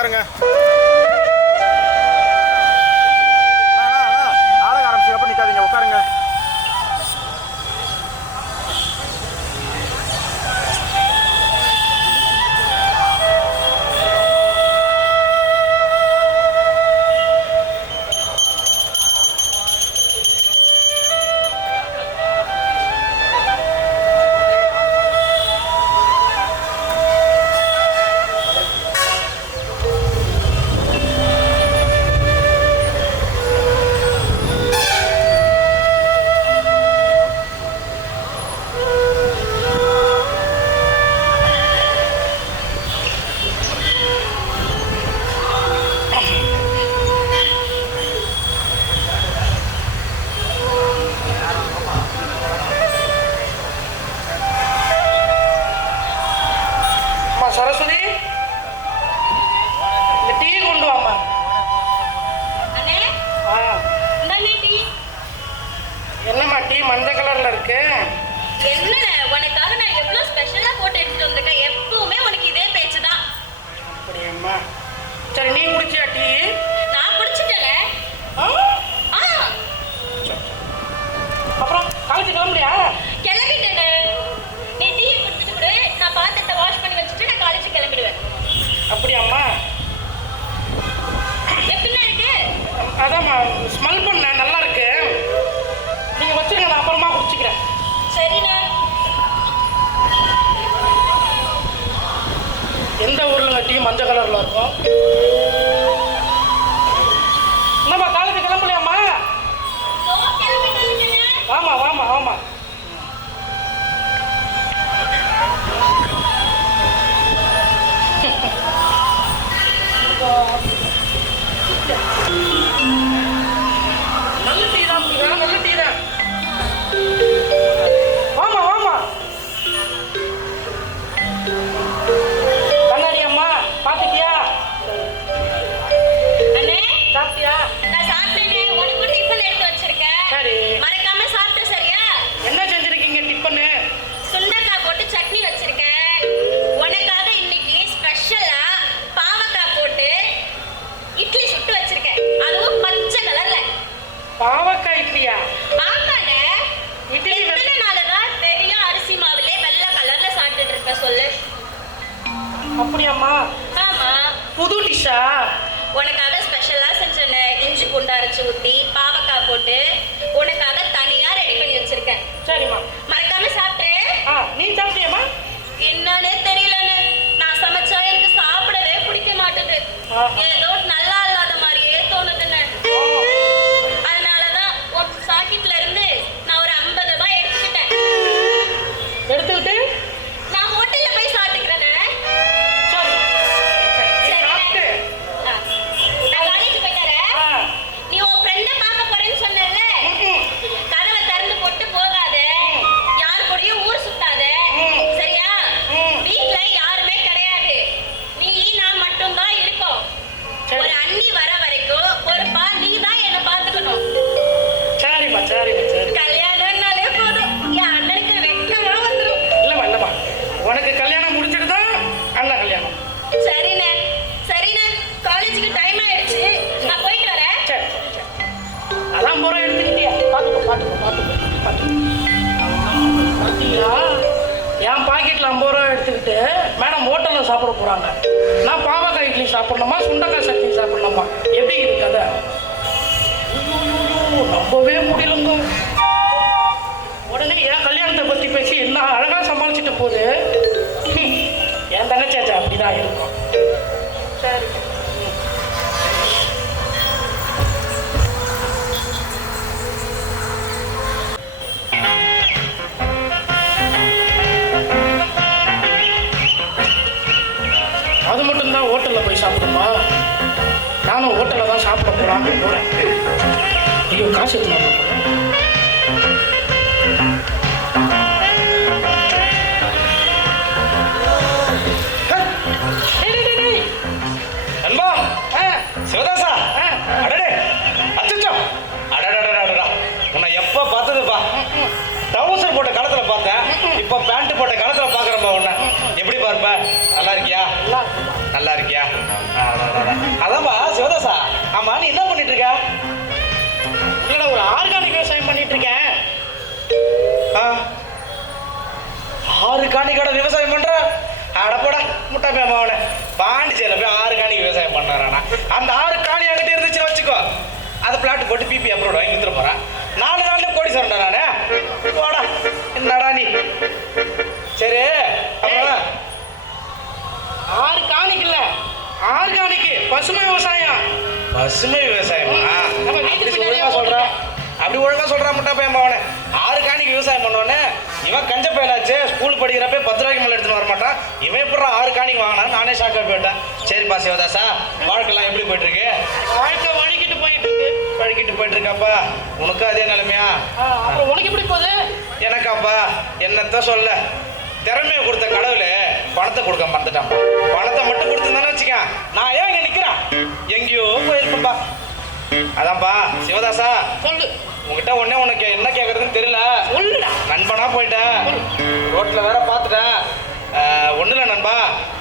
உட்காருங்க. நாடகம் ஆரம்பிச்சப்ப நிக்காதீங்க, உட்காருங்க. சரஸ்வதி, இந்த டீ கொண்டு வாமா. என்னம்மா டீ மஞ்சள் கலர்ல இருக்கு? என்ன உனக்காக நான் எவ்வளவு ஸ்பெஷலா போட்டு எடுத்துட்டு வந்திருக்கேன். எப்பவுமே உனக்கு இதே பேச்சுதான். அப்படியேம்மா. சரி, நீ குடிச்சியா டீ? நான் குடிச்சிட்டேனே. அப்புறம் காலேஜ் கிளம்பலையா? கிளம்பிட்டேனே. நீ டீ குடிச்சிட்டு கொடு, நான் பாத்திரத்தை வாஷ் பண்ணி வச்சுட்டு நான் காலேஜ் கிளம்பிடுவேன். அப்படியாம்மா? எப்படின்னா இருக்கு? அதாம்மா, ஸ்மெல் பண்ண நல்லா இருக்கு. நீங்க வச்சுருங்க, நான் அப்புறமா குடிச்சிக்கிறேன். சரிண்ணே. எந்த ஊர்ல டீ மஞ்சள் கலர்ல இருக்கும்? என்னம்மா காலேஜ் கிளம்பலையாம்மா? வாமா வாமா வாமா. நல்ல டீ தான், நல்ல டீ தான். வாமா வாமா. கண்ணாடி அம்மா பாத்துட்டியா? அண்ணே, சாப்பிட்டியா? நான் சாப்பிட்டேனே. உனக்கு டிஃபன் எடுத்து வச்சிருக்கேன். சரி. மறக்காம சாப்பிட்டு சரியா? என்ன செஞ்சிருக்கீங்க டிஃபனு? சுண்டக்காய் போட்டு சட்னி வச்சிருக்கேன். உனக்காக இன்னைக்கு ஸ்பெஷலா பாவக்காய் போட்டு இட்லி சுட்டு வச்சிருக்கேன். அதுவும் பச்சை கலர்ல. பாவக்காய் இட்லியா? ஆமாண்ணே. இட்லி எத்தனை நாளுதான் தெரியும் அரிசி மாவுலே வெள்ளை கலர்ல சாப்பிட்டுட்டு இருக்க சொல்லு. அப்படியாம்மா? ஆமா. புது டிஷ்ஷா? உனக்காக ஸ்பெஷலா செஞ்சேன்னு இஞ்சி பூண்டு அரைச்சு ஊத்தி பாவக்காய் போட்டு உனக்காக தனியா ரெடி பண்ணி வச்சிருக்கேன். சரிம்மா. மறக்காம சாப்பிட்டு. நீ சாப்பிட்டியம்மா? என்னன்னே தெரியலன்னு நான் சமைச்சா எனக்கு சாப்பிடவே பிடிக்க மாட்டேது. ஏதோ நல்லா இல்லாத மாதிரியே தோணுதுன்னு. அதனாலதான் ஒரு சாக்கெட்ல இருந்து நான் ஒரு 50 ரூபாய் எடுத்துக்கிட்டேன். எடுத்துக்கிட்டு நான் ஹோட்டல்ல போய் சாப்பிட்டுக்கிறேன்னு. நான் காலேஜ் போயிட்டறேன். நீ உன் ஃப்ரெண்ட பார்க்க போறேன்னு சொன்னேல்ல, கதவை திறந்து போட்டு போகாத, யார் கூடயும் ஊர் சுத்தாத, சரியா? வீட்ல யாருமே கிடையாது, நீ நான் மட்டும் தான் இருக்கோம். ஒரு அண்ணி வர வரைக்கும் பொறுப்பா நீ தான் என்ன பார்த்துக்கணும். சரிம்மா சரிம்மா சரி. கல்யாணம்னாலே போதும் என் அண்ணனுக்கு வெக்கமா வந்துடும். இல்லம்மா இல்லம்மா, உனக்கு கல்யாணம் முடிச்சிட்டு தான் அண்ணன் கல்யாணம். சரிண்ணே சரிண்ணே, காலேஜுக்கு டைம் ஆயிடுச்சு, நான் போயிட்டு வரேன். சரி சரி. அதான் 50 ரூபா எடுத்துக்கிட்டியா? பார்த்துக்கோ பார்த்துக்கோ பார்த்துக்கோ பார்த்துக்கோ. பார்த்தீங்களா, என் பாக்கெட்டில் 50 ரூபா எடுத்துக்கிட்டு மேடம் ஹோட்டலில் சாப்பிட போகிறாங்க. நான் பாவக்காய் இட்லி சாப்பிட்ணுமா சுண்டக்காய் சட்னி சாப்பிட்ணுமா? எப்படி இருக்கு கதை? நம்பவே முடியலங்க. உடனே என் கல்யாணத்தை பற்றி பேசி என்ன அழகாக சமாளிச்சுட்டு போகுது. என் தங்கச்சாச்சா அப்படிதான் இருக்கும். சரி. அது மட்டும்தான் ஹோட்டலில் போய் சாப்பிடுமா? நானும் ஹோட்டலில் தான் சாப்பிட போகலான்னு போகிறேன். ஐயோ, காசு எடுத்து போகிறேன். அன்பா, சிவதாசா, அடடே, அச்சச்சோ, அடடடடடா, உன்னை எப்போ பார்த்ததுப்பா? ட்ரௌசர் போட்ட காலத்துல பார்த்தேன், இப்போ பேண்ட் போட்ட காலத்துல பார்க்குறப்பா உன்னை. எப்படி பார்ப்ப? நல்லா இருக்கியா? நல்லா இருக்கியா? காணிக்கோட விவசாயம் பண்ற அடப்போடா முட்டை பேமாவன பாண்டிச்சேரியில போய் 6 காணிக்கு விவசாயம் பண்ணாரானா அந்த 6 காணி அங்கிட்ட இருந்துச்சுன்னு வச்சுக்கோ அதை பிளாட் போட்டு பிபி அப்ரோட் வாங்கி வித்துற போறான் 4 நாள்ல கோடி சொல்றா நானே போடா என்னடா நீ சரி அப்புறம் 6 காணிக்கு இல்ல ஆர்கானிக் பசுமை விவசாயம். பசுமை விவசாயம் நம்ம வீட்டுக்கு பின்னாடியே சொல்றா அப்படி ஒழுங்கா சொல்றா முட்டா பையன் அவனை 6 காணிக்கு விவசாயம் பண்ணோன்னே இவன் கஞ்ச பையனாச்சு ஸ்கூல் படிக்கிறப்ப 10 ரூபாய்க்கு மேலே எடுத்துன்னு வர மாட்டான் இவன் எப்படி 6 காணிக்கு வாங்கினா நானே ஷாக்காக போயிட்டேன். சரிப்பா சிவதாசா வாழ்க்கைலாம் எப்படி போயிட்டு இருக்கு? வாழ்க்கை வழிக்கிட்டு போயிட்டு இருக்கு. வழிக்கிட்டு போயிட்டு இருக்காப்பா உனக்கு அதே நிலைமையா? அப்புறம் உனக்கு எப்படி போகுது? எனக்காப்பா என்னத்த சொல்ல திறமையை கொடுத்த கடவுள் பணத்தை கொடுக்க மறந்துட்டான்ப்பா. பணத்தை மட்டும் கொடுத்துருந்தானே வச்சுக்க நான் ஏன் இங்கே நிற்கிறேன் எங்கேயோ போயிருப்பேன்ப்பா. அதான்ப்பா சிவதாசா சொல்லு. உங்ககிட்ட உடனே உனக்கு என்ன கேட்கறதுன்னு தெரியல. சொல்லுடா. நண்பனா போயிட்டேன் ரோட்ல வேற பார்த்துட்டேன். ஒண்ணுல நண்பா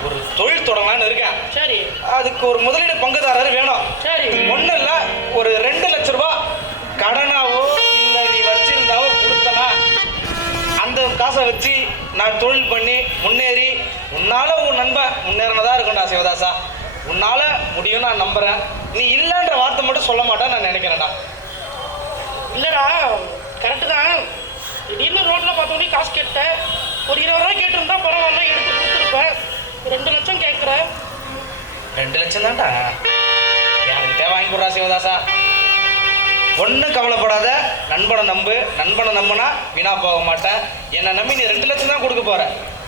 ஒரு தொழில் தொடங்கலான்னு இருக்கேன். சரி. அதுக்கு ஒரு முதலீடு பங்குதாரர் வேணும். சரி. ஒண்ணு இல்ல ஒரு 2 லட்சம் ரூபாய் கடனாவோ இல்ல நீ வச்சிருந்தாவோ கொடுத்தனா அந்த காசை வச்சு நான் தொழில் பண்ணி முன்னேறி உன்னால உன் நண்பன் முன்னேறினதா இருக்கும்டா சிவதாசா. உன்னால முடியும் நான் நம்புறேன். நீ இல்லைன்ற வார்த்தை மட்டும் சொல்ல மாட்டேன்னு நான் நினைக்கிறேன்டா. இல்லடா கரெக்டு தான். திடீர்னு ரோட்ல பார்த்தோன்னே காசு கேட்டேன். ஒரு 20 ரூபா கேட்டிருந்தா பரவாயில்ல எடுத்து கொடுத்துருப்பேன். 2 லட்சம் கேட்குற. 2 லட்சம் தான்டா யாருக்கிட்டே வாங்கி கொடுறா சிவதாசா. ஒன்றும் கவலைப்படாத நண்பனை நம்பு. நண்பனை நம்பினா வீணா போக மாட்டேன். என்னை நம்பி நீ 2 லட்சம் தான் கொடுக்க போற.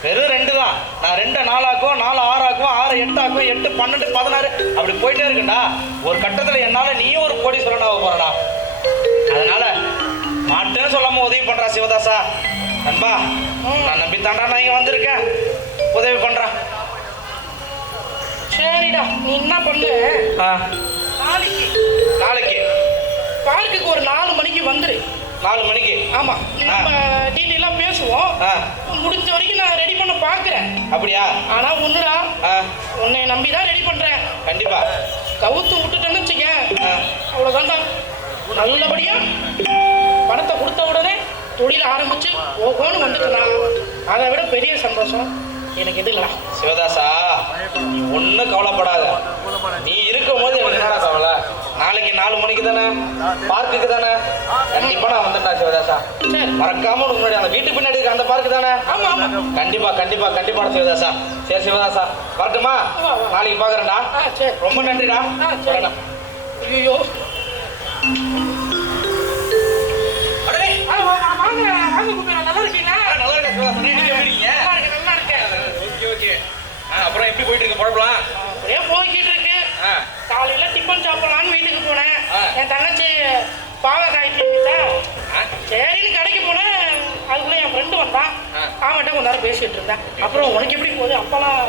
வெறும் 2 தான். நான் 2 4 ஆக்குவோம் 4 6 ஆக்குவோம் 6 8 ஆக்குவோம் 8 12 16 அப்படி போயிட்டே இருக்குண்டா. ஒரு கட்டத்தில் என்னால் நீயும் ஒரு கோடீஸ்வரன் ஆக போறடா. அதனால மாட்டேன்னு சொல்லாம உதவி பண்றா சிவதாசா. நண்பா நான் நம்பி தாண்டா நான் இங்கே வந்திருக்கேன். உதவி பண்றா. சரிடா நீ என்ன பண்ணு நாளைக்கு பார்க்குக்கு ஒரு 4 மணிக்கு வந்துரு. 4 மணிக்கு? ஆமா நம்ம டீட்டெயிலாக பேசுவோம். முடிஞ்ச வரைக்கும் நான் ரெடி பண்ண பார்க்குறேன். அப்படியா? ஆனா ஒண்ணுடா உன்னை நம்பி தான் ரெடி பண்றேன். கண்டிப்பா. கவுத்து விட்டுட்டேன்னு வச்சுக்க அவ்வளோதான்டா. நல்லபடியா பணத்தை கொடுத்த உடனே தொழில் ஆரம்பிச்சு ஓகோன்னு வந்துட்டுனா அதை விட பெரிய சந்தோஷம் எனக்கு எது இல்லை. சிவதாசா நீ ஒன்றும் கவலைப்படாத. நீ இருக்கும் போது எனக்கு என்ன கவலை? நாளைக்கு 4 மணிக்கு தானே பார்க்குக்கு தானே கண்டிப்பா நான் வந்துட்டா சிவதாசா. மறக்காம உனக்கு முன்னாடி அந்த வீட்டுக்கு பின்னாடி இருக்க அந்த பார்க்கு தானே? கண்டிப்பா கண்டிப்பா கண்டிப்பா சிவதாசா. சரி சிவதாசா வரட்டுமா? நாளைக்கு பார்க்குறேன்டா. ரொம்ப நன்றிடா. ஐயோ நல்லா இருக்கீங்களா? நல்லா இருக்கேன். நல்லா இருக்கேன். Okay okay. அப்புறம் எப்படி போயிட்டு இருக்கு பழப்பலாம்? அப்படியே போய்கிட்டு இருக்கு. காலையில டிஃபன் சாப்பிடலான்னு வீட்டுக்கு போனேன். என் தங்கச்சி பாவக்காய் தின்னுட்டா. சரின்னு கடைக்கு போனேன். அதுக்குள்ள என் ஃப்ரெண்டு வந்தான். அவன்கிட்ட கொஞ்ச நேரம் பேசிட்டு இருந்தேன். அப்புறம் உனக்கு எப்படி போகுது? அப்பெல்லாம்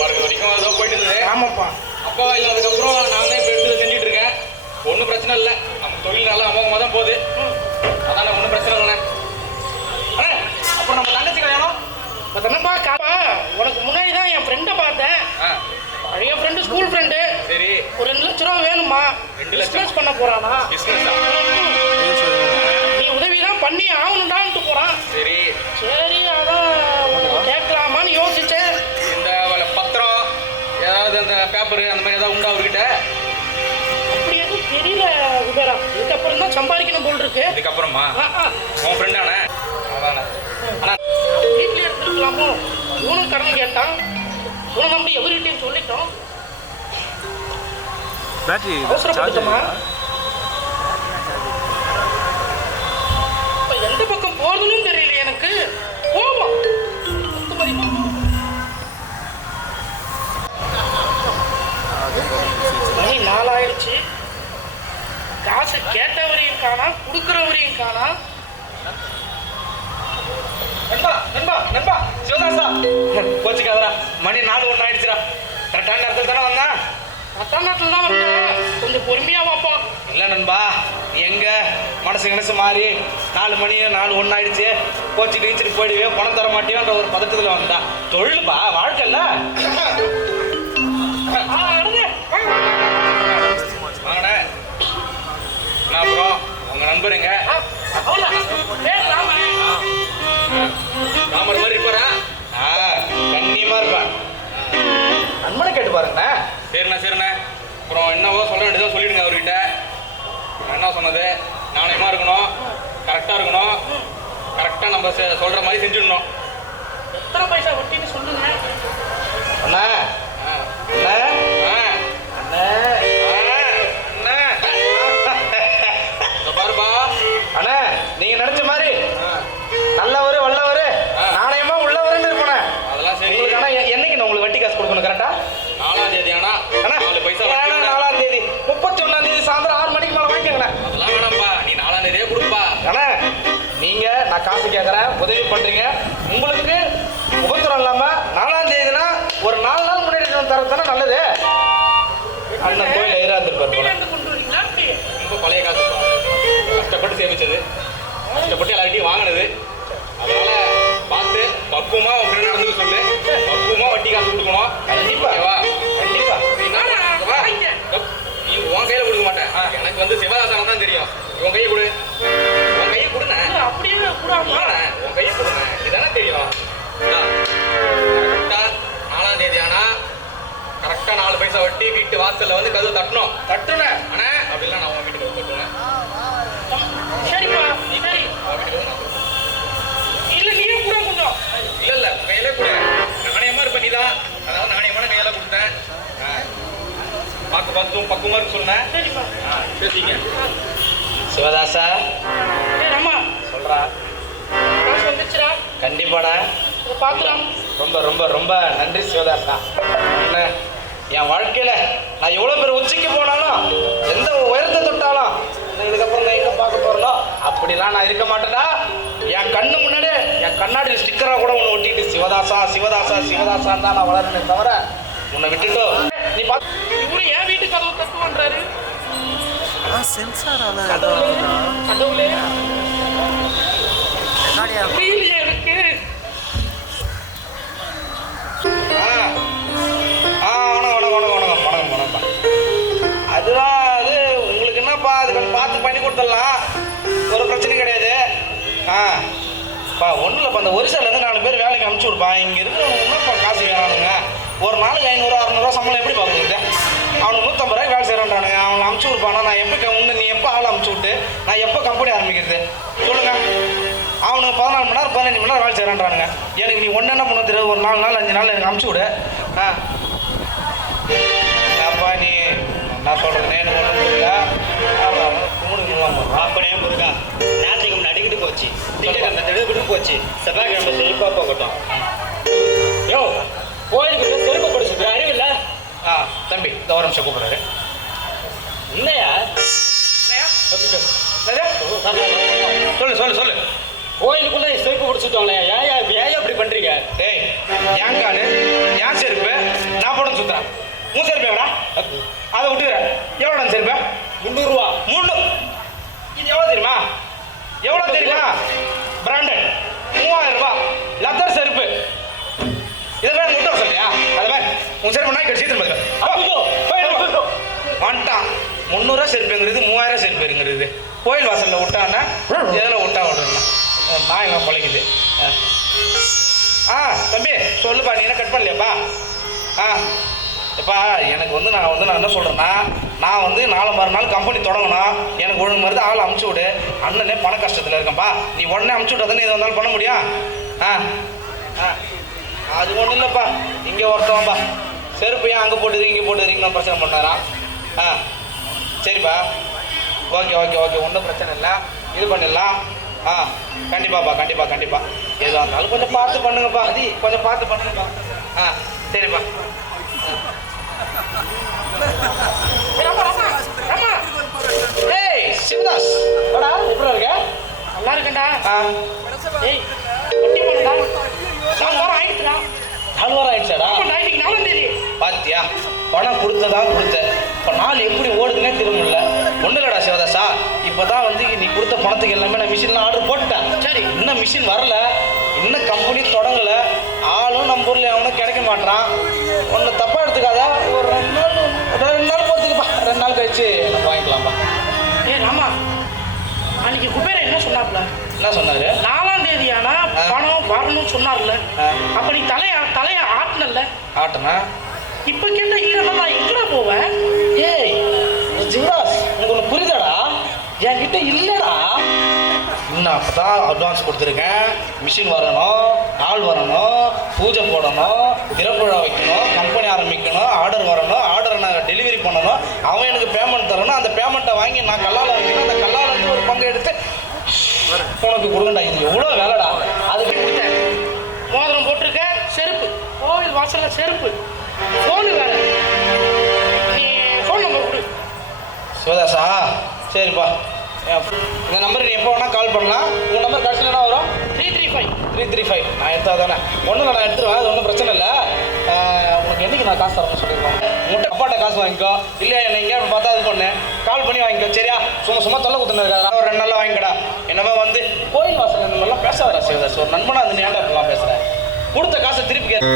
வரைக்கும் ஏதோ போயிட்டு இருந்தது. ஆமாப்பா. அப்பா இல்லாததுக்கப்புறம் நான் தான் இப்போ எடுத்து செஞ்சுட்டு இருக்கேன். ஒன்றும் பிரச்சனை இல்லை. நம்ம தொழில் நல்லா அமோகமாக தான் போகுது. அதான் ஒன்றும் பிரச்சனை இல்லைண்ணே. அண்ணே அப்புறம் நம்ம தங்கச்சி கல்யாணம் என்னப்பா காப்பா உனக்கு முன்னாடி தான் என் ஃப்ரெண்டை பார்த்தேன். பழைய ஃப்ரெண்டு ஸ்கூல் ஃப்ரெண்டு. சரி. ஒரு 2 லட்ச ரூபா வேணுமா? 2 லட்சம் பிஸ்னஸ் பண்ண போறானா? நீ உதவி தான் பண்ணி ஆகணும்டான்ட்டு போறான். சரி சரி அதான் கேட்கலாமான்னு யோசிச்சேன். இந்த பத்திரம் ஏதாவது அந்த பேப்பரு அந்த மாதிரி ஏதாவது உண்டா அவர்கிட்ட? அப்படி எதுவும் தெரியல குபேரா. இதுக்கப்புறம் தான் சம்பாதிக்கணும் போல் இருக்கு. இதுக்கப்புறமா உன் ஃப்ரெண்டானே? அதானே. ஆனால் வீட்டில் எடுத்துருக்கலாமோ? இவனும் கடன் கேட்டான். இவனை நம்பி எவர்கிட்டையும் சொல்லிட்டோம். அவசரப்பட்டுமா? இப்போ எந்த பக்கம் போறதுன்னு தெரியல எனக்கு. போவோம். மணி 4 ஆயிடுச்சு. காசு கேட்டவரையும் காணா கொடுக்குறவரையும் காணா. நண்பா நண்பா நண்பா சிவதாசா கோச்சிக்காதரா. மணி 4 1 ஆயிடுச்சுடா. கரெக்டான நேரத்தில் தானே வந்தேன்? கரெக்டான நேரத்தில் தான் வந்தேன். கொஞ்சம் பொறுமையா வாப்பா. இல்லை நண்பா எங்க மனசு மாறி 4 மணி 4 1 ஆயிடுச்சு. கோச்சு கீச்சிட்டு போயிடுவே பணம் தர மாட்டியோன்ற ஒரு பதட்டத்தில் வந்தா. தொழில்பா வாழ்க்கைல்ல. வாங்கண்ணே. நான் அப்புறம் உங்க நண்பருங்க நண்பனை கேட்டு பாருங்கண்ணே. சரிண்ணே. அப்புறம் என்னவோ சொல்ல வேண்டியதோ சொல்லிடுங்க அவர்கிட்ட. நான் என்ன சொன்னது, நாணயமாக இருக்கணும், கரெக்டாக இருக்கணும், கரெக்டாக நம்ம சொல்கிற மாதிரி செஞ்சிடணும். எத்தனை பைசா வட்டின்னு சொல்லுங்க. அண்ணா அண்ணா பாருப்பா அண்ணா, நீங்க நினைச்ச மாதிரி நல்லவரு வல்லவரு நாணயமா உள்ளவருன்னு இருப்பேன். அதெல்லாம் சரி. ஆனா என்னைக்கு நான் உங்களுக்கு வட்டி காசு கொடுக்கணும் கரெக்டா? 4ஆம் தேதி. ஆனால் 4 பைசா 4ஆம் தேதி 31ஆம் தேதி சாயந்தரம் 6 மணிக்கு மேலே வாங்கிக்கோங்கண்ணே. அதெல்லாம் வேணாம்ப்பா, நீ 4ஆம் தேதியே கொடுப்பா. அண்ணா, நீங்க நான் காசு கேட்கறேன், உதவி பண்றீங்க, உங்களுக்கு உபத்திரம் இல்லாம 4ஆம் தேதினா ஒரு 4 நாள் முன்னாடி தரத்தானே நல்லது. அண்ணன் கோயில் எதிராந்திருப்பார் போல. கொண்டு வரீங்களா அப்படி? ரொம்ப பழைய காசுப்பா, கஷ்டப்பட்டு சேமிச்சது, கஷ்டப்பட்டு எல்லார்ட்டையும் வாங்கினது. அதனால பார்த்து பக்குவமா அப்படின்னு நடந்து சொல்லு. பக்குவமா வட்டி காசு கொடுக்கணும். கண்டிப்பா கண்டிப்பா. நீ உன் கையில கொடுக்க மாட்டேன். எனக்கு வந்து சிவதாசனம் தான் தெரியும். உன் கையை கொடு, உன் கையை கொடுண்ணே. அப்படியே கூடாமா? உன் கையை கொடுண்ணே, இதானே தெரியும். கரெக்டா 4ஆம் தேதி ஆனா கரெக்டா 4 பைசா வட்டி வீட்டு வாசல்ல வந்து கதவு தட்டணும். தட்டுனேன் அண்ணே அப்படிலாம் நான் உன் வீட்டுக்கு வந்து தட்டுவேன். சரிப்பா சரி. உன் வீட்டுக்கு வந்து நான் தட்டுவேன். இல்ல நீயே கூட கொஞ்சம். இல்ல உன் கையிலே கொடு. நாணயமா இருப்ப நீதான், அதாவது நாணயமான கையால கொடுத்தேன். பக்குவமா இருக்கு சொன்னேன். சரிப்பா. பேசிங்க. சிவதாசா அம்மா சொல்றா. காசு வந்துச்சுடா. கண்டிப்பாடா. இதை பார்க்கலாம். ரொம்ப ரொம்ப ரொம்ப நன்றி சிவதாசா. என்ன என் வாழ்க்கையில நான் எவ்வளவு பேர் உச்சிக்கு போனாலும் எந்த உயரத்தை தொட்டாலும் இதுக்கப்புறம் நான் எங்க பார்க்க போறனோ அப்படிலாம் நான் இருக்க மாட்டேன்டா. என் கண்ணு முன்னாடியே என் கண்ணாடியில் ஸ்டிக்கரா கூட ஒன்று ஒட்டிட்டு சிவதாசா சிவதாசா சிவதாசான்னு தான் நான் வளர்ந்தே தவிர உன்னை விட்டுட்டு நீ பார்த்து இவரு ஏன் வீட்டு கதவு தப்பு பண்றாரு? சென்சார் கடவுளே புரியலையே எனக்கு. வணக்கம். அதுதான் அது உங்களுக்கு என்னப்பா, அது பார்த்து பண்ணி கொடுத்துடலாம், ஒரு பிரச்சனையும் கிடையாது. ஒன்றும் இல்லைப்பா, அந்த ஒரிசாலேருந்து 4 பேர் வேலைக்கு அனுப்பிச்சி விடுப்பான். இங்கே இருக்கிறவங்க என்னப்பா காசு வேணானுங்க, ஒரு நாளுக்கு 500-600 சம்பளம் எப்படி பார்க்குறது? அவனுக்கு 150 ரூபாய்க்கு வேலை செய்கிறான்றானுங்க. அவனை அனுப்பிச்சி விடுப்பானா? நான் எப்போ நீ எப்போ ஆள் அனுப்பிச்சி விட்டு நான் எப்போ கம்பெனி ஆரம்பிக்கிறது சொல்லுங்க? அவனுக்கு 14 மணி நேரம் 15 மணி நேரம் வேலை செய்கிறான்றானுங்க. எனக்கு நீ ஒன்று என்ன பண்ண தெரியாது, ஒரு 4 நாள் 5 நாள் எனக்கு அனுப்பிச்சி விடு. அப்பா நீ நான் சொல்கிறதுனே எனக்கு ஒன்றும் புரியல. கும்பிடுங்களாம் அப்படியே முருகா, ஞாயிற்றுக்கிழமை அடிக்கிட்டு போச்சு, திங்கக்கிழமை தெளிவுக்கிட்டு போச்சு, செவ்வாய்க்கிழமை செழிப்பா போகட்டும். யோ கோயிலுக்கு செருப்பு கொடுத்து அறிவில்ல? தம்பி இந்த ஒரு நிமிஷம் கூப்பிட்றாரு. இல்லையா? சொல்லு. கோயிலுக்குள்ள செருப்பு பிடிச்சிட்டோங்களே, ஏன் அப்படி பண்றீங்க? டேய், என் காலு என் செருப்பு நான் போட சுத்துறேன். உன் செருப்பு எவ்வளோ? அதை விட்டுக்கிறேன். எவ்வளோ செருப்பு? 300 ரூபா. 300. இது எவ்வளோ தெரியுமா? பிராண்டட் 3000 ரூபாய் லத்தர் செருப்பு. இதை வேற முட்டை சொல்லியா? அதை வேற உன் செருப்பு நாய் கட்சி வந்துட்டான். 300 ரூபா செருப்புங்கிறது 3000 செருப்புங்கிறது கோயில் வாசலில் விட்டான்னா எதில் விட்டா விடணும்? நாயெல்லாம் பழைக்குது. தம்பி சொல்லுப்பா, நீ என்ன கட் பண்ணலையாப்பா? எப்பா எனக்கு வந்து நான் என்ன சொல்கிறேன்னா, நான் வந்து 4 நாள் கம்பெனி தொடங்கணும், எனக்கு ஒழுங்கு மாதிரி ஆள் அமுச்சு விடு. அண்ணனே பண கஷ்டத்தில் இருக்கேன்ப்பா, நீ உடனே அமுச்சு விட்டா தானே இதை வந்தாலும் பண்ண முடியும். அது ஒன்றும் இல்லைப்பா, இங்கே ஒருத்தவன்பா செருப்பு ஏன் அங்கே போட்டுது இங்கே போட்டுறீங்கன்னு பிரச்சனை பண்ணாரான். சரிப்பா, ஓகே ஒன்றும் பிரச்சனை இல்லை, இது பண்ணிடலாம். கண்டிப்பாப்பா கண்டிப்பாக எதுவாக இருந்தாலும் கொஞ்சம் பார்த்து பண்ணுங்கப்பா. கொஞ்சம் பார்த்து பண்ணுங்கப்பா. சரிப்பா. ஏய் சிவதாஸ், வாடா, எப்படி இருக்க? நல்லா இருக்கேன்டா. ஏய் வட்டி போனடா. 4 வாரம் ஆயிடுச்சுடா. 4 வாரம் ஆயிடுச்சாடா? ஆமாடா, இன்னைக்கு 4ஆம் தேதி. பாத்தியா, பணம் கொடுத்த. இப்போ நாள் எப்படி ஓடுதுன்னே திரும்பல. ஒன்றும் இல்லைடா சிவதாசா, இப்போ தான் வந்து நீ கொடுத்த பணத்துக்கு எல்லாமே நான் மிஷின்லாம் ஆர்டர் போட்டுட்டேன். சரி, இன்னும் மிஷின் வரல, இன்னும் கம்பெனி தொடங்கலை, ஆளும் நம்ம ஊரில் அவனும் கிடைக்க மாட்டான். ஒன்று தப்பாக எடுத்துக்காத, ஒரு 2 நாள் போகிறதுக்குப்பா, 2 நாள் கழிச்சு நம்ம வாங்கிக்கலாம்ப்பா. ராமா, அன்னைக்கு குபேரன் என்ன சொன்னாப்ல? என்ன சொன்னாரு? 4ஆம் தேதி ஆனா பணம் வரணும்னு சொன்னார்ல. அப்ப நீ தலைய ஆட்டினல்ல? ஆட்டனா? இப்போ கேட்டால் இல்லைன்னா நான் எங்கடா போவேன்? ஏய் ஜிவராஜ், உனக்கு ஒன்று புரியுதாடா? என்கிட்ட இல்லைடா. இன்னும் அப்போ தான் அட்வான்ஸ் கொடுத்துருக்கேன். மிஷின் வரணும், ஆள் வரணும், பூஜை போடணும், திறப்புழா வைக்கணும், கம்பெனி ஆரம்பிக்கணும், ஆர்டர் வரணும், ஆர்டரை நான் டெலிவரி பண்ணணும், அவன் எனக்கு பேமெண்ட் தரணும், அந்த பேமெண்ட்டை வாங்கி நான் கல்லால் வைக்கணும், அந்த கல்லால் வந்து ஒரு பங்கு எடுத்து உனக்கு கொடுங்கடா. இது எவ்வளோ வேலைடா. அதுக்கு கொடுத்தேன். மோதிரம் போட்டிருக்கேன், செருப்பு, கோவில் வாசல்ல செருப்பு, ஃபோனு வேற. நீ ஃபோன் நம்பர் கொடு. சிவதாசா, சரிப்பா. இந்த நம்பர் நீ எப்போ வேணால் கால் பண்ணலாம். உங்கள் நம்பர் கடைசியில் என்ன வரும்? 335. 335. நான் எடுத்தா தானே ஒன்றும் இல்லை, நான் எடுத்துருவேன். அது ஒன்றும் பிரச்சனை இல்லை. உனக்கு என்றைக்கு நான் காசு தரணும்னு சொல்லியிருக்கோம். உங்கள்கிட்ட அப்பாட்ட காசு வாங்கிக்கோ, இல்லை என்னை எங்கேயா பார்த்தா இது பண்ணு, கால் பண்ணி வாங்கிக்கோ. சரியா? சும்மா தொல்லை குத்துன்னு இருக்காது. ஒரு 2 நாளில் வாங்கிக்கடா. என்னமா வந்து கோயில் வாசல் இந்த மாதிரிலாம் பேசாதடா சிவதாஸ். ஒரு நண்பனா அந்த ஏன்டா இப்படிலாம் பேசுகிறேன்? கொடுத்த காசை திருப்பி கேட்க.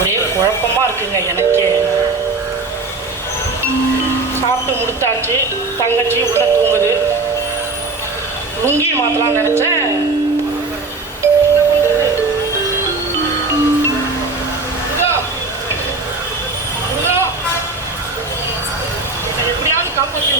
ஒரே குழப்பமா இருக்குங்க எனக்கே. சாப்பிட்டு முடித்தாச்சு, தங்கச்சி உள்ள தூங்குது. லுங்கி மாத்தலாம் நினைச்சேன். எப்படியாவது காப்பாற்றி.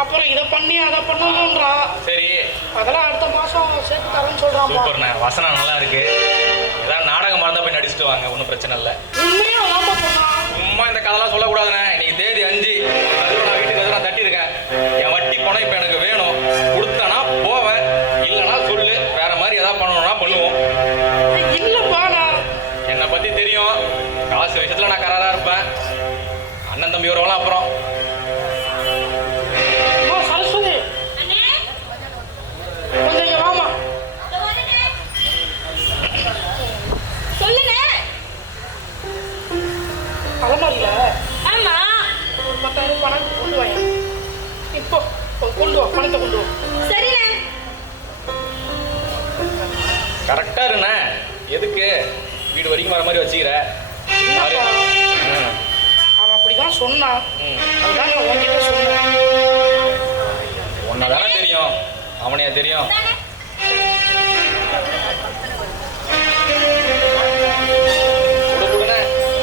அப்புறம் இதை பண்ணி அதை பண்ணணும்ன்றான். சரி, அதெல்லாம் அடுத்த மாசம் சேர்த்து தரேன்னு சொல்றான். சூப்பர்ண்ணே, வசனம் நல்லா இருக்கு. ஏதாவது நாடகம் மறந்தா போய் நடிச்சுட்டு வாங்க, ஒன்றும் பிரச்சனை இல்லை. உண்மையா அதான் பண்ணா. சும்மா இந்த கதைலாம் சொல்லக்கூடாதுண்ணே. இன்னைக்கு தேதி 5. நான் வீட்டுக்கு வந்து நான் தட்டியிருக்கேன். என் வட்டி பணம் இப்போ எனக்கு வேணும். கொடுத்தனா போவேன், இல்லைனா சொல்லு. வேற மாதிரி ஏதாவது பண்ணணும்னா பண்ணுவோம். இல்லப்பா நான் என்னை பற்றி தெரியும். காசு விஷயத்தில் நான் கராராக இருப்பேன். அண்ணன் தம்பி வரவங்களாம் அப்புறம். அம்மா சரஸ்வதி அண்ணே கொஞ்சம் இங்க வாமா. இதோ வரேனே. சொல்லுண்ணே. அலமாரியில ஆமா ஒரு 10,000 பணம் கொண்டு வாங்க. இப்போ கொண்டு வா, பணத்தை கொண்டு வா. சரிண்ணே. கரெக்டாக இருண்ணே. எதுக்கு வீடு வரைக்கும் வர மாதிரி வச்சுக்கிற? இல்லப்பா, ம். அவன் அப்படிதான் சொன்னான். ம். அதுதான் நான் உன்கிட்ட சொன்னேன். உன்னை தானே தெரியும், அவனையா தெரியும்? தானே. கொடுக்குதுண்ணே.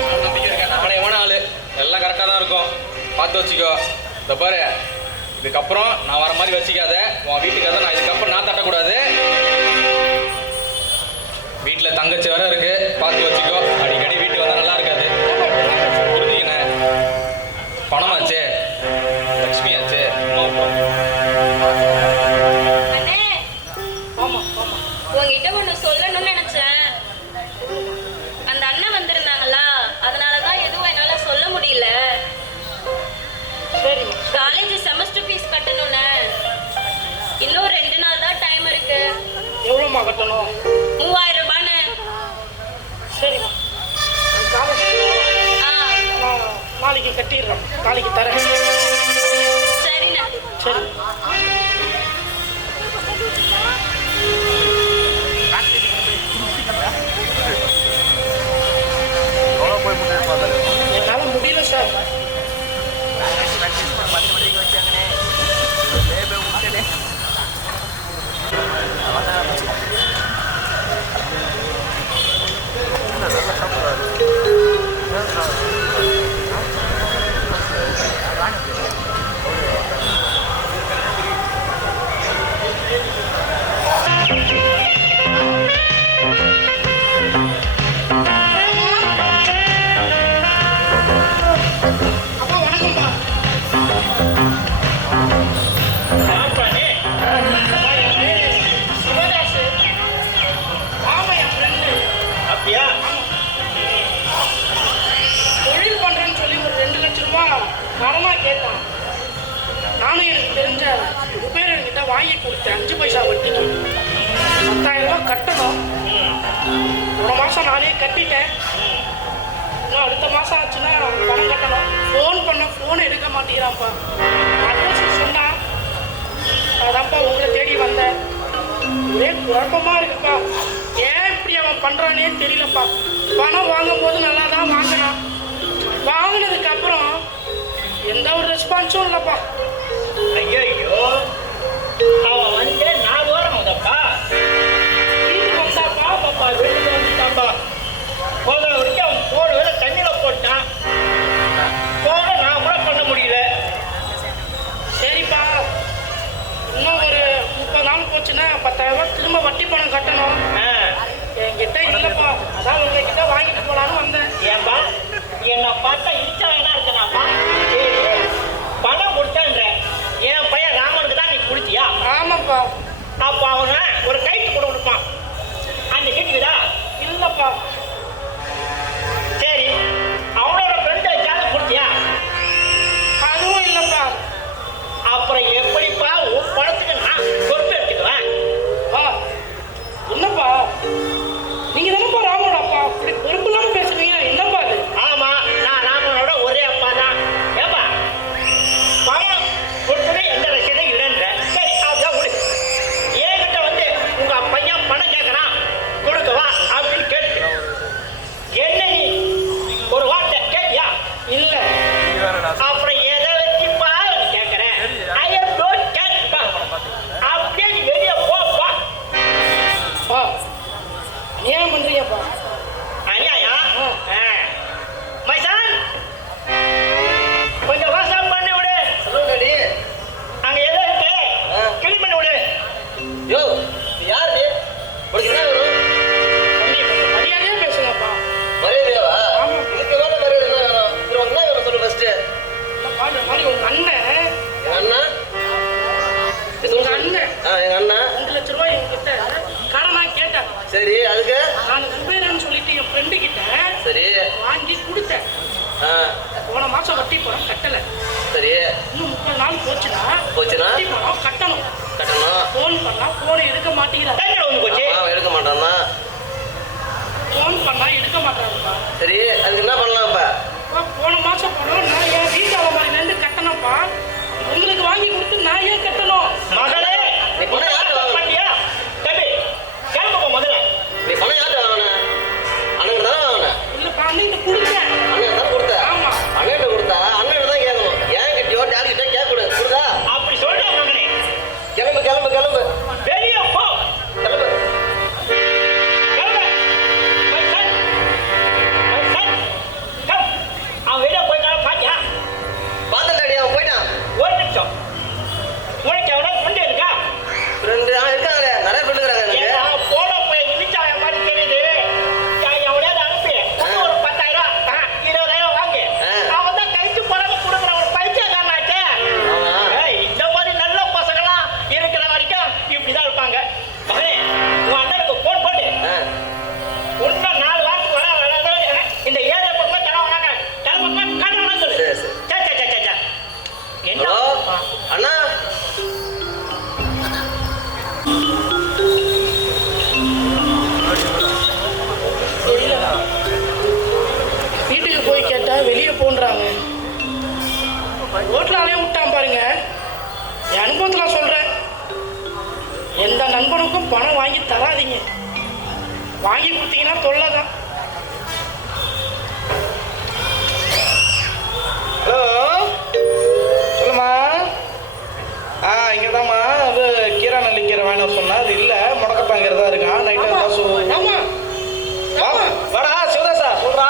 நான் நம்பிக்கை இருக்கேன். நம்மளே எவன ஆளு எல்லாம் கரெக்டாக தான் இருக்கும். பார்த்து வச்சுக்கோ. இந்த பாரு, இதுக்கப்புறம் நான் வர மாதிரி வச்சுக்காத. உன் வீட்டுக்கு அதை நான் இதுக்கப்புறம் நான் தட்டக்கூடாது. வீட்டில் தங்கச்சி வர இருக்கு, பார்த்து வச்சுக்கோ. அடிக்கடி வீட்டுக்கு வந்தால் நல்லா இருக்காது. புரிஞ்சுக்கினே. பணமாச்சே, லக்ஷ்மி ஆச்சே. அண்ணே ஆமா ஆமா. உங்ககிட்ட ஒண்ணு சொல்லணும்னு நினைச்சேன். அந்த அண்ணன் வந்திருந்தாங்களா, அதனாலதான் எதுவும் என்னால சொல்ல முடியல. சரிம்மா. காலேஜ் செமஸ்டர் ஃபீஸ் கட்டணும்னு. இன்னும் 2 நாள் தான் டைம் இருக்கு. எவ்வளோம்மா கட்டணும்? 3000 ரூபான்னு. சரிம்மா. காலேஜ் நான் நாளைக்கு கட்டிடுறேன். நாளைக்கு தரேன். சரிண்ணா. சரி. என்னால் முடியல சார். அப்பா வணக்கம்ப்பா. சிவதாஸ் ஆமா, என் ஃப்ரெண்டு. அப்படியா? தொழில் பண்றேன்னு சொல்லி ஒரு 2 லட்சம் ரூபாய் கடனா கேட்டான். நானும் எனக்கு தெரிஞ்ச உபேரன்கிட்ட வாங்கி கொடுத்தேன் 5 பைசா வட்டிக்கு. 10,000 ரூபாய் கட்டணும். ஒரு மாசம் நானே கட்டிட்டேன். இன்னும் அடுத்த மாசம் ஆச்சுன்னா பணம் கட்டணும். ஃபோன் எடுக்க மாட்டேங்கிறான்ப்பா. அட்ரஸ் சொன்னா அதான்ப்பா உங்களை தேடி வந்தேன். ஒரே குழப்பமா இருக்குப்பா. ஏன் இப்படி அவன் பண்றானே தெரியலப்பா. பணம் வாங்கும் போது நல்லா தான் வாங்கினான். வாங்கினதுக்கு அப்புறம் எந்த ஒரு ரெஸ்பான்ஸும் இல்லைப்பா. ஐயோ, அவன் வந்து 4 வாரம் ஆகுதப்பா. வீட்டுக்கு வந்தாப்பா. பாப்பா வீட்டுக்கு வந்துட்டான்பா. போன வரைக்கும் அவன் போன வேலை தண்ணியில் போட்டான். போன நான் கூட பண்ண முடியல. சரிப்பா, இன்னும் ஒரு 30 நாள் போச்சுன்னா 10,000 ரூபாய் திரும்ப வட்டி பணம் கட்டணும். என்கிட்ட இல்லைப்பா. அதான் உங்ககிட்ட வாங்கிட்டு போலான்னு வந்தேன். ஏன்பா என்னை பார்த்தா இன்ஸ்டாகனா இருக்கனாப்பா? பணம் கொடுத்தேன்ற என் பையன் ராமனுக்கு தான் நீ கொடுத்தியா? ஆமாப்பா. அப்போ அவனை ஒரு கைட்டு கூட கொடுப்பான். அந்த கேட்டுக்குதா? இல்லைப்பா. சரி, அவனோட ஃப்ரெண்டு வச்சாலும் கொடுத்தியா? அதுவும் இல்லைப்பா. அப்புறம் எப்படிப்பா உன் பணத்துக்கு நான் பொறுப்பு எடுத்துக்குவேன்? என்னப்பா நீங்க தானப்பா ராமனோட அப்பா? அப்படி பொறுப்பு இல்லாம பேசுறீங்க. என்னப்பா அது? ஆமா, நான் ராமனோட ஒரே அப்பா தான். போன் எடுக்க மாட்டேங்கிறார். தண்ணி வந்து போச்சு. எடுக்க மாட்டான்னா போன் பண்ணா எடுக்க மாட்டாருப்பா. சரி, அதுக்கு என்ன பண்ணலாம் இப்ப? போன மாசம் பணம் நான் என் வீட்டு அலமாரிலேருந்து கட்டணப்பா. உங்களுக்கு வாங்கி கொடுத்து நான் ஏன் கட்டணும்? மகளே, நீ பணம் யார்கிட்ட வாங்கின? பண்ணியா தம்பி கிளம்பப்பா முதல்ல. நீ பணம் யார்கிட்ட வாங்கின? அண்ணன் தானே வாங்கின? இல்லப்பா அன்னைக்கு கொடுத்தேன். அண்ணன் தானே கொடுத்த? ஆமா. அண்ணன் கொடுத்தா அண்ணன் தான் கேட்கணும். ஏன் கிட்டயோ யார்கிட்ட கேட்கக்கூடாது. கொடுத்தா அப்படி சொல்ற மகனே, கிளம்பு கிளம்பு கிளம்பு வெளியே போ. கிளம்பு. கிளம்பு. My son. My son. Come. அவன் வெளியே போயிட்டான் பாத்தியா? பார்த்தேன் டாடி, அவன் போயிட்டான். ஒரு நிமிஷம். உனக்கு எவனா ஃப்ரெண்ட் இருக்கா? ஃப்ரெண்டு இருக்காங்களே, நிறைய ஃப்ரெண்டு இருக்காங்க எனக்கு. ஏன்னா போட போய் நினைச்சா மாதிரி தெரியுது. எவனையாவது அனுப்பி இன்னும் ஒரு 10,000 20,000 வாங்கு. அவன் தான் கழிச்சு போறாங்க கொடுக்குற ஒரு பைத்தியக்காரனாச்சே. ஆமா. இந்த மாதிரி நல்ல பசங்களாம் இருக்கிற வரைக்கும் இப்படிதான் இருப்பாங்க. மகனே, உன் அண்ணனுக்கு போன் போட்டு இன்னும் 4 வாரத்துக்கு வராது இந்த ஏரியா பக்கம் தர வராங்க. தர பக்கம் காட்டணும்னு சொல்லு. சரி, சரி. சே என்ன ஹலோ அண்ணா, தெரியல. வீட்டுக்கு போய் கேட்டா வெளியே போன்றாங்க. ரோட்ல அலைய விட்டான் பாருங்க. என் அனுபவத்துல சொல்றேன். எந்த நண்பனுக்கும் பணம் வாங்கி தராதீங்க. வாங்கி கொடுத்தீங்கன்னா தொல்லைதான். ஹலோ, சொல்லுமா. இங்கே தான்மா அது கீரை நெல்லிக்கீரை வேணும் சொன்னா அது இல்லை, முடக்கத்தாங்கிற தான் இருக்கான். நைட்டு காசு ஆமா வாடா சிவதாசா, சொல்றா.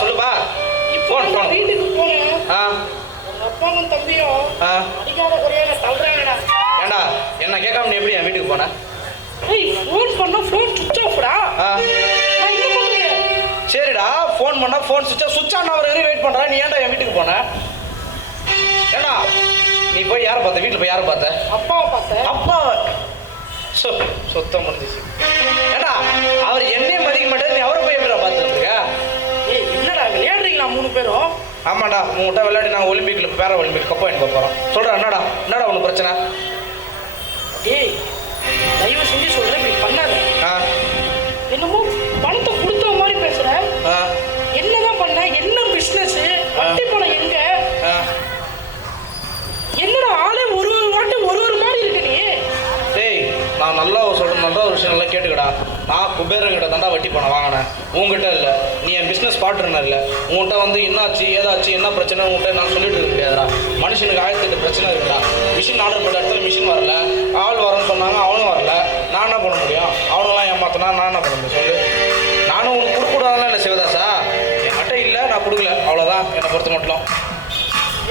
சொல்லுப்பா இப்போ போன் போன். வீட்டுக்கு போனேன். ஆ உங்க அப்பாவும் தம்பியும் ஆ அடிக்காத குறையாக தள்ளுறாங்கடா. ஏண்டா என்ன கேட்காம நீ எப்படி என் வீட்டுக்கு போன? ஏய், ஃபோன் பண்ணா ஃபோன் சுவிட்ச் ஆஃப்டா. ஆ நான் என்ன பண்ணுறேன்? சரிடா, ஃபோன் பண்ணா ஃபோன் சுவிட்ச் ஆன் ஆகிற வரையும் வெயிட் பண்ணுறா. நீ ஏன்டா என் வீட்டுக்கு போன? ஏண்டா நீ போய் யாரை பார்த்த? வீட்டில் போய் யாரை பார்த்த? அப்பாவை பார்த்தேன். அப்பா சுத்தம் முடிஞ்சிச்சு. ஏண்டா அவர் என்னையும் மதிக்க மாட்டாரு, நீ அவரை போய் எப்படிடா பார்த்துருக்க? ஏய், என்னடா விளையாடுறீங்களா 3 பேரும்? ஆமாண்டா, உங்கள்கிட்ட விளையாடி நாங்கள் ஒலிம்பிக்கில் பேர ஒலிம்பிக் கப்பா வாங்கி போகிறோம். சொல்கிறா, என்னடா ஒன்று பிரச்சனை? ஏய், தயவு செஞ்சு சொல்கிறேன், இப்படி பண்ணாத. ஆ என்னமோ பணத்தை கொடுத்த மாதிரி பேசுற. ஆ என்னதான் பண்ண? என்ன பிஸ்னஸ்? வட்டி பணம் எங்க? ஆ என்னடா ஆளே ஒரு வாட்டி ஒரு மாதிரி இருக்கு நீ. டேய், நான் நல்லா சொல்கிறேன், நல்ல ஒரு விஷயம் நல்லா கேட்டுக்கடா. நான் குபேரங்கிட்ட தாண்டா வட்டி பணம் வாங்கினேன், உங்ககிட்ட இல்லை. நீ என் பிஸ்னஸ் பார்ட்னர் இல்லை. உங்கள்கிட்ட வந்து என்னாச்சு ஏதாச்சு என்ன பிரச்சனை உங்கள்கிட்ட நான் சொல்லிட்டு இருக்க முடியாதுடா. மனுஷனுக்கு 1008 பிரச்சனை இருக்குடா. மிஷின் ஆர்டர் பண்ண இடத்துல மிஷின் வரல, ஆள் வரேன்னு சொன்னாங்க, அவனும் வரல. நான் என்ன பண்ண முடியும்? அவனெல்லாம் ஏமாத்தினா நான் என்ன பண்ண முடியும் சொல்லு? நானும் உனக்கு கொடுக்கூடாதுலாம் இல்லை சிவதாசா, என்கிட்ட இல்லை, நான் கொடுக்கல, அவ்வளோதான் என்னை பொறுத்த மட்டும்.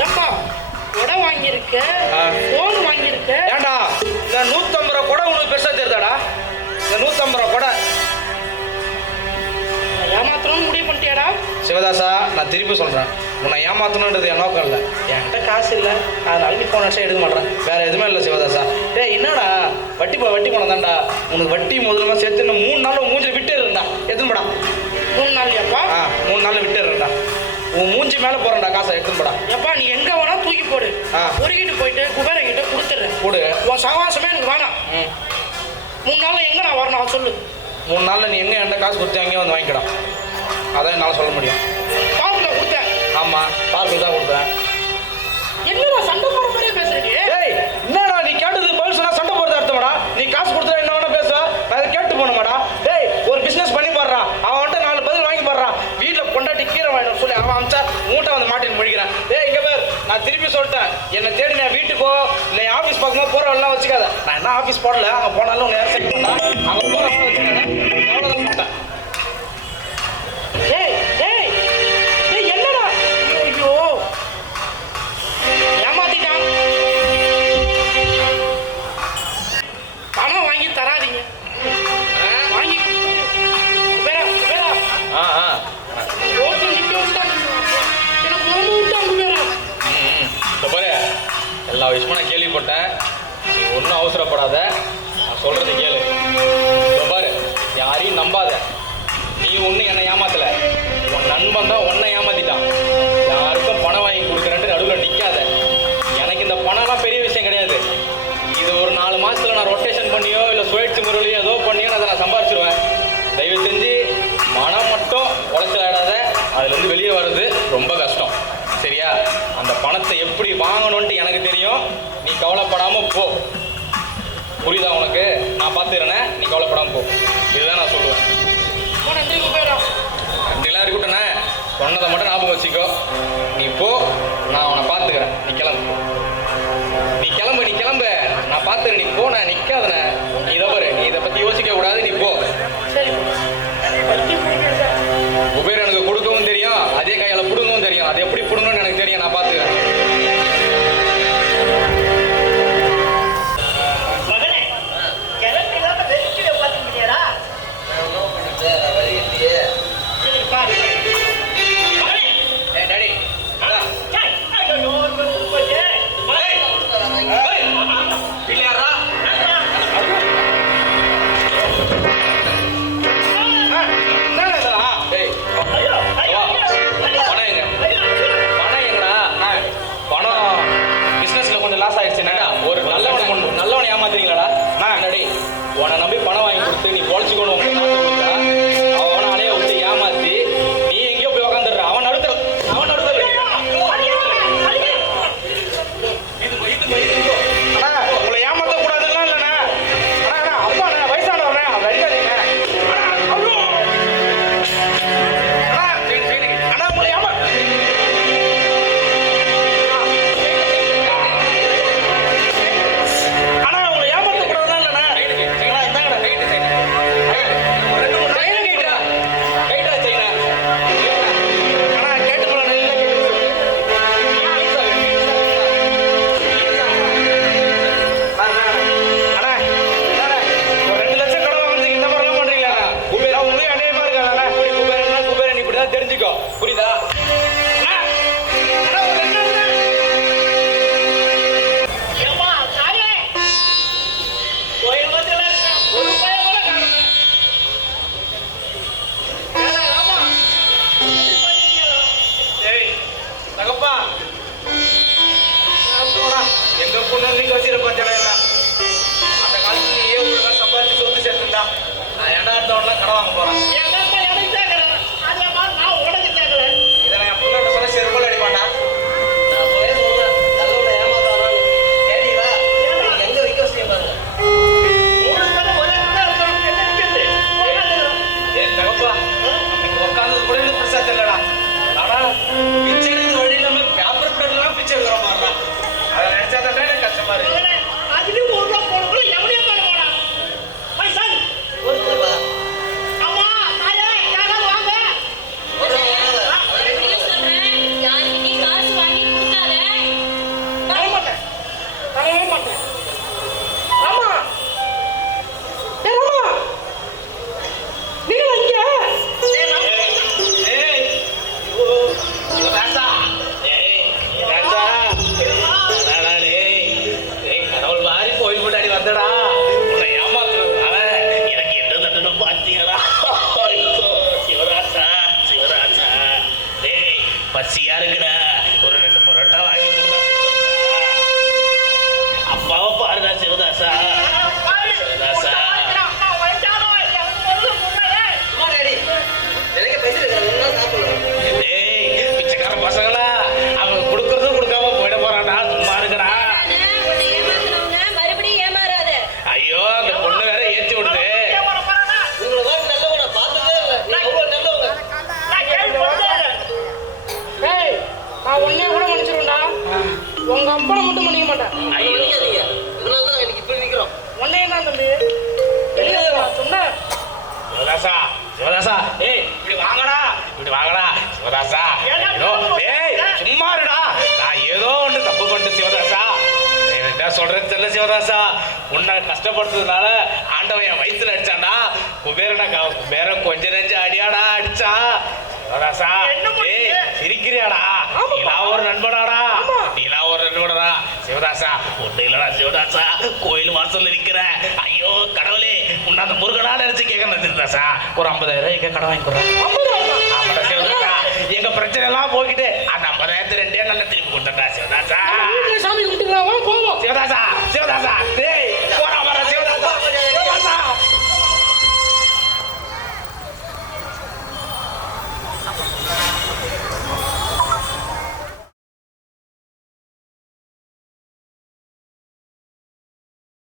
ஏப்பா, கொடை வாங்கியிருக்க, ஆ. ஃபோன் வாங்கியிருக்க. ஏண்டா இந்த 150 ரூபா கொடை உனக்கு பெருசாக தெரியுதாடா? இந்த 150 ரூபா கொடை ஏமாத்தணும்னு முடிவு பண்ணிட்டியாடா? சிவதாசா, நான் திருப்பி சொல்கிறேன், உன்னை ஏமாற்றணுன்றது என் நோக்கம் இல்லை. என்கிட்ட காசு இல்லை, அதனால நீ ஃபோன் அடிச்சா எடுக்க மாட்டேன், வேறு எதுவுமே இல்லை சிவதாசா. டேய், என்னடா வட்டி பணம் தான்டா. உனக்கு வட்டி முதலமா சேர்த்து இன்னும் 3 நாள் மூஞ்சில் விட்டு இருந்தா எடுத்துன்னு போடா. 3 நாள்லையாப்பா? 3 நாளில் விட்டு இருந்தா உன் மூஞ்சி மேலே போகிறேன்டா, காசை எடுத்துன்னு போடா. எப்பா, நீ எங்கே வேணா தூக்கி போடு. ஆ. பொறுக்கிட்டு போயிட்டு குபேரங்கிட்ட கொடுத்துட்றேன். கொடு. உன் சவாசமே எனக்கு வேணாம். 3 நாள்ல எங்கே நான் வரணும் அதை சொல்லு. 3 நாளில் நீ எங்கே என்கிட்ட காசு கொடுத்து அங்கேயே வந்து வாங்கிக்கடா. அதான் என்னால் சொல்ல முடியும். பார்க்கில் கொடுத்தேன். ஆமாம், பார்க்கில் தான் கொடுத்தேன். என்னடா சண்டை போடுற மாதிரியே பேசுறீங்க? டேய், என்னடா நீ கேட்டது பதில் சொன்னா சண்டை போடுறது அர்த்தமாடா? நீ காசு கொடுத்தா என்ன வேணா பேசுவ, நான் அதை கேட்டு போகணுமாடா? டேய், ஒரு பிஸ்னஸ் பண்ணி பாடுறா, அவன் வந்துட்டு 4 பதில் வாங்கி பாடுறான். வீட்டில் பொண்டாட்டி கீரை வாங்கிடும் சொல்லி அவன் அமிச்சா மூட்டை வந்து மாட்டின்னு முடிக்கிறான். டேய், இங்கே பேர் நான் திருப்பி சொல்லிட்டேன், என்னை தேடி நான் வீட்டுக்கோ இல்லை ஆஃபீஸ் பார்க்கும்போது போகிறவெல்லாம் வச்சுக்காத. நான் என்ன ஆஃபீஸ் போடல, அங்கே போனாலும் உன்னை யாரும் செக் பண்ணா அங்கே போகிறவங்க வச்சுக்காத, அவ்வளோதான் சொல்லிட்டேன். ஏய் ஏய் ஏய், என்னடா? ஐயோ, ஏமாத்திட்டான். பணம் வாங்கி தராதீங்க. வாங்கி குபேரா ரோட்டில் நிற்க விட்டாங்க. எனக்கு உடம்பு விட்டாங்க குபேரா. இப்போ பாரு, எல்லா விஷயமும் நான் கேள்விப்பட்டேன். நீ ஒன்றும் அவசரப்படாத, நான் சொல்கிறது கேளு. இப்போ பாரு, யாரையும் நம்பாத. நீ ஒன்றும் என்னை ஏமாத்தல, உன் நண்பன் தான் உன்னை ஏமாத்திட்டான். யாருக்கும் பணம் வாங்கி கொடுக்குறேன்ட்டு நடுவில் நிற்காத. எனக்கு இந்த பணம்லாம் பெரிய விஷயம் கிடையாது. வாங்கணும்ட்டு எனக்கு தெரியும். நீ கவலைப்படாம போ. புரியுதா உனக்கு? நான் பார்த்துக்கிறேன், நீ கவலைப்படாம போ. இதுதான் நான் சொல்லுவேன். ரொம்ப நன்றி குபேரா. நன்றிலாம் இருக்கட்டும்ண்ணே, சொன்னதை மட்டும் ஞாபகம் வச்சுக்கோ. நீ போ, நான் அவனை பார்த்துக்கிறேன். நீ கிளம்பு, நீ கிளம்பு, நீ கிளம்பு. நான் பார்த்துக்கிறேன், நீ போ. நான் நிற்காதண்ணே. நீ இதை பாரு, நீ இதை பற்றி யோசிக்க கூடாது. நீ போ. சரி பத்தி பிடிக்கிறேன் சார். குபேர் எனக்கு கொடுக்கவும் தெரியும், அதே கையால் பிடுங்கவும் தெரியும். அது எப்படி பிடுங்கணும்னு எனக்கு தெரியும். நான் பார்த்துக்கிறேன். மகனே, கிழக்கு இல்லாம வெறிச்சு பார்த்துக்கிட்டியாடா? வழி இல்லையே. சரி, பாரு. மகனே, ஏய் டாடி, அடா. டேய், ஐயோ, போச்சு. மகனே, பிள்ளையாரா? என்னடா இதெல்லாம்? டேய், ஐயோ, ஐயோ, பணம் எங்க? ஐயோ, பணம் எங்கடா? பணம் பிசினஸ்ல கொஞ்சம் லாஸ் ஆயிடுச்சுனாடா. ஒரு நல்லவனை ஏமாத்துறீங்களாடா? என்னடி உன்னை நம்பி பணம் வாங்கி கொடுத்து நீ பொழைச்சிக்கணும் உங்க நாட்டு கொடுத்தா அவனை அலைய விட்டு ஏமாத்தி நீ எங்கேயோ போய் உக்காந்துடுற. அவன் நடுத்தர அண்ணா, உங்களை ஏமாத்த கூடாதுன்னா இல்லைண்ணா. அண்ணா, அண்ணா, அப்பாண்ணே, வயசானவண்ணே, அவர் அடிக்காதீங்க. அண்ணா, அண்ணா, உங்களை அண்ணா, உங்களை ஏமாத்த கூடாதுன்னா இல்லைண்ணா. அண்ணா, இந்தாங்கண்ணா. ரெண்டு மூணு கையில கைட்டா செய்யணும். அண்ணா, கேட்டுக்கலாம், நல்லா கேட்டுக்கலாம். அண்ணா, அண்ணா, ஒரு 2 லட்சம் கடன் வாங்கி இந்த மாதிரிலாம் பண்றீங்களா? குபேரா உண்மையே அநியாயமா இருக்காண்ணா. குபேரன் இப்படிதான் தெரிஞ்சுக்கோ. புரியுதா? ஏம்மா, தாயே, கோயில் மத்தியில இருக்கான். ஒரு பையன் கூட காணோம். ஏடா, ராமா, இப்படி பண்ணிட்டீங்களா? ஏய், தகப்பா. போடா, எங்க பொண்ணு நீங்க வச்சிருப்பேன் ஜடையா. அந்த காலத்துல நீயே ஒழுங்கா சம்பாதிச்சு சொத்து சேர்த்துண்டா. நான் ஏன்டா அடுத்தவன்லாம் கடன் வாங்க போறேன். எங்க அப்பா எனக்கு கேட்கறேன். அதே மாதிரி நான் உனக்கு கேட்கறேன். இதை நான் என் பொண்ணு சொன்ன செருப்பல் அடிப்பாண்டா. நான் அப்பவே சொன்னேன், நல்லவனை ஏமாத்தானான்னு. கேட்டீங்களா? எங்க வைக்க வசதியை பாருங்க. மூணு பேரும் ஒரே இடத்துல இருக்கணும். என்ன நிக்கிறது? உட்காந்துக்கிறோம். ஏய் தகப்பா, அன்னைக்கு உட்காந்தது கூட எனக்கு பெருசா தெரியலடா. ஆனா பிச்சை எடுக்கிற வழி இல்லாம பேப்பர் பிளேட்லாம் பிச்சை எடுக்கிற மாதிரிடா. அதை நினைச்சா தான் எனக்கு கஷ்டமா இருக்கு. மகனே, அதுலயும் ஒரு ரூபா போனக்குள்ள எவனையும் காண போனா. பைசன், ஒருத்தருப்பா. அம்மா, தாயே, யாராவது வாங்க. மறுபடியும் சொல்றேன், யாருக்கிட்டையும் காசு வாங்கி கொடுக்காத. தர மாட்டேன், தரவே மாட்டேன். ராமா, ஏ ராமா, நீங்க இங்க? ஏய், ஓ, ராசா. ஏய், ராசா. அடடா டேய். ஏய், கடவுள் மாதிரி கோயில் முன்னாடி வந்தடா. உன்னை ஏமாத்துறதுனால எனக்கு என்ன தண்டனை பாத்தீங்களா? ஐயோ, சிவராசா, சிவராசா. டேய், பசியா இருக்குடா. ஒரு 2 பரோட்டா வாங்கி கொடுத்தா சிவராசா. அப்பாவை பாருடா சிவதாசா. சிவதாசா. அம்மா, வயசானவ, எனக்கு பொருள் முன்னாலே. அம்மா, டாடி, எனக்கு பைசா இருக்காது. 1 நாள் சாப்பிடுவேன். டேய், பிச்சைக்கார பசங்களா, அவன் கொடுக்கறதும் கொடுக்காம போயிட போறான்டா. சும்மா இருக்கடா. உன்னை ஏமாத்துறவங்க மறுபடியும் ஏமாறாத. ஐயோ, அந்த பொண்ணு வேற ஏத்தி விடுது. ஏமாற போறானா? உங்களை மாதிரி நல்லவனை பார்த்ததே இல்லை. நீ அவ்வளவு நல்லவங்க. நான் கேள்விப்பட்டதே இல்லை. ஏய், நான் உன்னைய கூட மன்னிச்சிருவேன்டா. உங்க அப்பனை மட்டும் மன்னிக்க மாட்டேன். ஐயோ, நினைக்காதீங்க. இதனால தான் இன்னைக்கு இப்படி நிக்கிறோம். உன்னைய என்ன தம்பி? வெளியே சொன்னேன். சிவதாசா, சிவதாசா, ஏய், இப்படி வாங்கடா, இப்படி வாங்கடா, சிவதாசா. ஏதோ, ஏய், சும்மா இருடா. நான் ஏதோ ஒன்று தப்பு பண்ணிட்டேன் சிவதாசா. என்ன சொல்றது தெரியல சிவதாசா. உன்னை கஷ்டப்படுறதுனால ஆண்டவன் என் வயிற்றுல அடிச்சான்டா. குபேரன் கொஞ்ச நெஞ்சு அடியாடா அடிச்சான். சிவதாசா, ஏய், சிரிக்கிறியாடா? நீலாம் ஒரு நண்பனாடா. நீலாம் ஒரு நண்பனடா. சிவதாசா, ஒண்ணு இல்லடா சிவதாசா. கோயில் வாசல்ல நிக்கிற. ஐயோ கடவுளே, உன்னை அந்த முருகனா நினைச்சு கேட்கணும் சிவதாசா. ஒரு 50,000 எங்க கடன் வாங்கி கொடுறேன். ஆமாடா சிவதாசா, எங்க பிரச்சனை எல்லாம் போக்கிட்டு அந்த 50,000 2 நாள்ல திருப்பி கொடுத்தா சிவதாசா.